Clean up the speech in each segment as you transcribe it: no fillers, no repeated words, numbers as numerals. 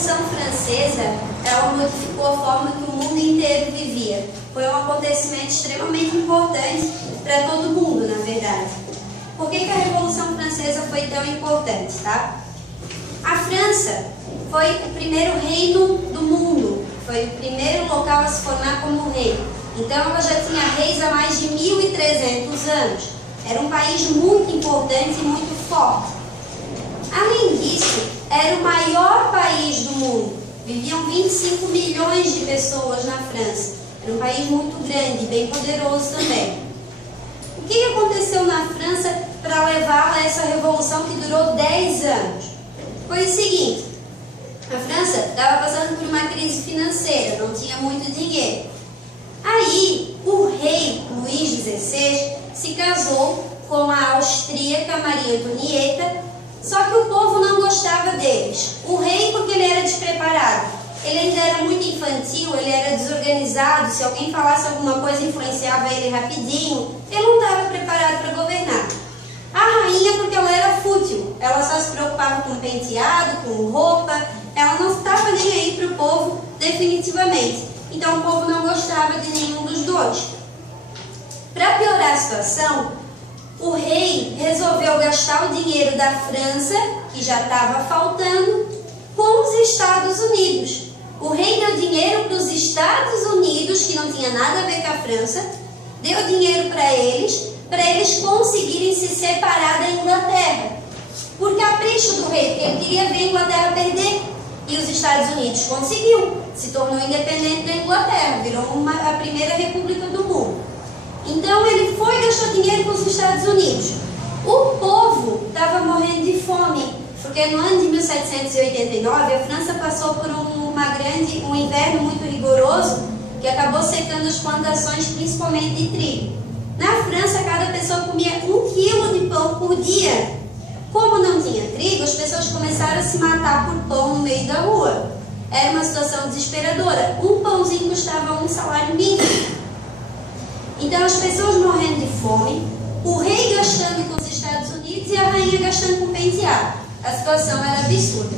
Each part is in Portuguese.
Revolução Francesa, ela modificou a forma que o mundo inteiro vivia. Foi um acontecimento extremamente importante para todo mundo, na verdade. Por que a Revolução Francesa foi tão importante, tá? A França foi o primeiro reino do mundo, foi o primeiro local a se formar como rei. Então ela já tinha reis há mais de 1.300 anos. Era um país muito importante e muito forte. Além disso, era o maior país do mundo. Viviam 25 milhões de pessoas na França. Era um país muito grande e bem poderoso também. O que aconteceu na França para levá-la a essa revolução que durou 10 anos? Foi o seguinte: a França estava passando por uma crise financeira, não tinha muito dinheiro. Aí, o rei Luís XVI se casou com a austríaca Maria Antonieta, só que o povo não gostava deles. O rei, porque ele era despreparado, ele ainda era muito infantil, ele era desorganizado, se alguém falasse alguma coisa influenciava ele rapidinho, ele não estava preparado para governar. A rainha, porque ela era fútil, ela só se preocupava com penteado, com roupa, ela não estava nem aí para o povo definitivamente. Então o povo não gostava de nenhum dos dois. Para piorar a situação, o rei resolveu gastar o dinheiro da França, que já estava faltando, com os Estados Unidos. O rei deu dinheiro para os Estados Unidos, que não tinha nada a ver com a França, deu dinheiro para eles conseguirem se separar da Inglaterra. Por capricho do rei, porque ele queria ver a Inglaterra perder. E os Estados Unidos conseguiu, se tornou independente da Inglaterra, virou a primeira república do mundo. Então ele foi e gastou dinheiro com os Estados Unidos. O povo estava morrendo de fome, porque no ano de 1789 a França passou por um inverno muito rigoroso que acabou secando as plantações, principalmente de trigo. Na França, cada pessoa comia 1 quilo de pão por dia. Como não tinha trigo, as pessoas começaram a se matar por pão no meio da rua. Era uma situação desesperadora. Um pãozinho custava 1 salário mínimo. Então as pessoas morrendo de fome, o rei gastando com os Estados Unidos e a rainha gastando com penteado. A situação era absurda.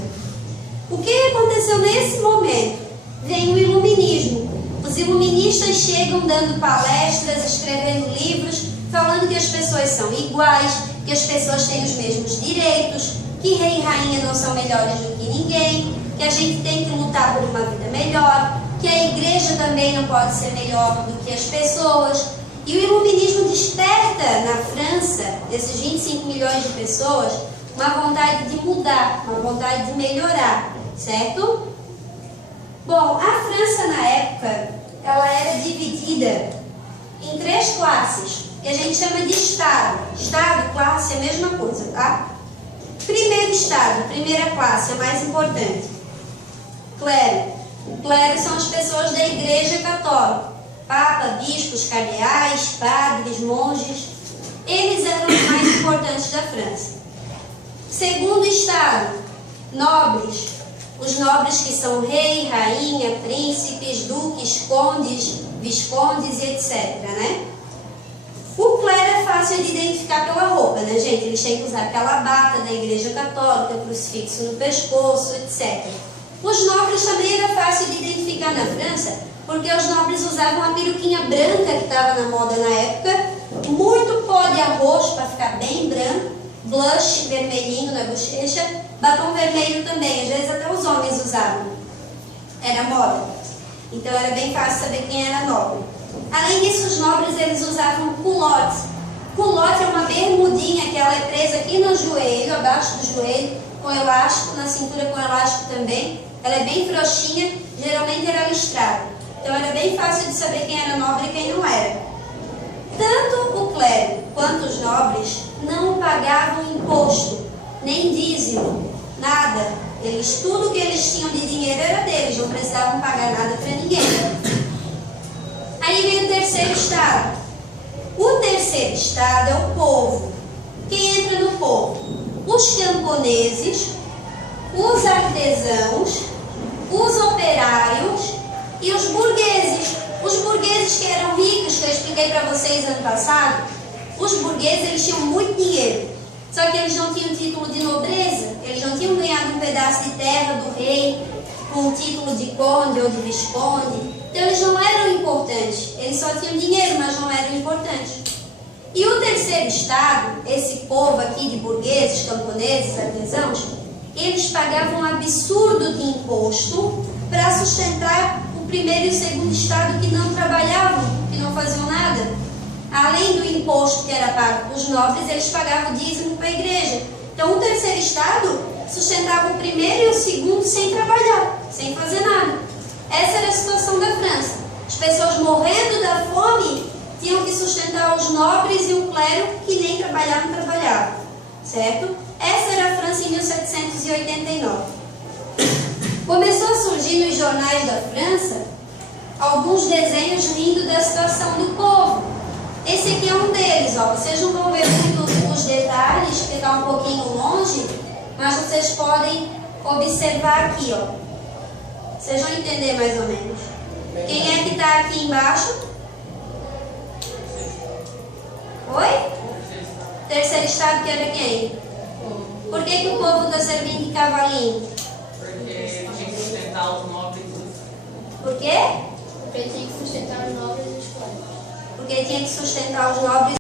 O que aconteceu nesse momento? Vem o iluminismo. Os iluministas chegam dando palestras, escrevendo livros, falando que as pessoas são iguais, que as pessoas têm os mesmos direitos, que rei e rainha não são melhores do que ninguém, que a gente tem que lutar por uma vida melhor, que a igreja também não pode ser melhor do que as pessoas. E o iluminismo desperta na França, desses 25 milhões de pessoas, uma vontade de mudar, uma vontade de melhorar, certo? Bom, a França na época, ela era dividida em 3 classes, que a gente chama de estado. Estado e classe é a mesma coisa, tá? Primeiro estado, primeira classe, é mais importante. Clero. O clero são as pessoas da igreja católica. Papa, bispos, cardeais, padres, monges. Eles eram os mais importantes da França. Segundo estado, nobres. Os nobres que são rei, rainha, príncipes, duques, condes, viscondes e etc, né? O clero é fácil de identificar pela roupa, né, gente? Eles têm que usar aquela bata da igreja católica, crucifixo no pescoço, etc. Os nobres também era fácil de identificar na França, porque os nobres usavam a peruquinha branca que estava na moda na época, muito pó de arroz para ficar bem branco, blush vermelhinho na bochecha, batom vermelho também, às vezes até os homens usavam. Era moda. Então era bem fácil saber quem era nobre. Além disso, os nobres eles usavam culotte. Culotte é uma bermudinha que ela é presa aqui no joelho, abaixo do joelho, com elástico, na cintura com elástico também. Ela é bem frouxinha, geralmente era listrada. Então era bem fácil de saber quem era nobre e quem não era. Tanto o clero quanto os nobres não pagavam imposto, nem dízimo, nada. Tudo que eles tinham de dinheiro era deles, não precisavam pagar nada para ninguém. Aí vem o terceiro estado. O terceiro estado é o povo. Quem entra no povo? Os camponeses, os artesãos, os operários e os burgueses. Os burgueses que eram ricos, que eu expliquei para vocês ano passado, os burgueses eles tinham muito dinheiro, só que eles não tinham título de nobreza, eles não tinham ganhado um pedaço de terra do rei, com o título de conde ou de visconde. Então eles não eram importantes, eles só tinham dinheiro, mas não eram importantes. E o terceiro estado, esse povo aqui de burgueses, camponeses, artesãos, eles pagavam um absurdo de imposto para sustentar o primeiro e o segundo estado que não trabalhavam, que não faziam nada. Além do imposto que era pago para os nobres, eles pagavam dízimo para a igreja. Então o terceiro estado sustentava o primeiro e o segundo sem trabalhar, sem fazer nada. Essa era a situação da França. As pessoas morrendo da fome tinham que sustentar os nobres e o clero que nem trabalhavam, certo? Essa era a França em 1789. Começou a surgir nos jornais da França alguns desenhos rindo da situação do povo. Esse aqui é um deles, ó. Vocês não vão ver muito os detalhes, ficar um pouquinho longe, mas vocês podem observar aqui, ó. Vocês vão entender mais ou menos. Quem é que está aqui embaixo? Oi? Terceiro estado que era quem? Por que o povo está servindo de cavalinho? Porque tinha que sustentar os nobres. Por quê? Porque tinha que sustentar os nobres e os clérigos. Porque tinha que sustentar os nobres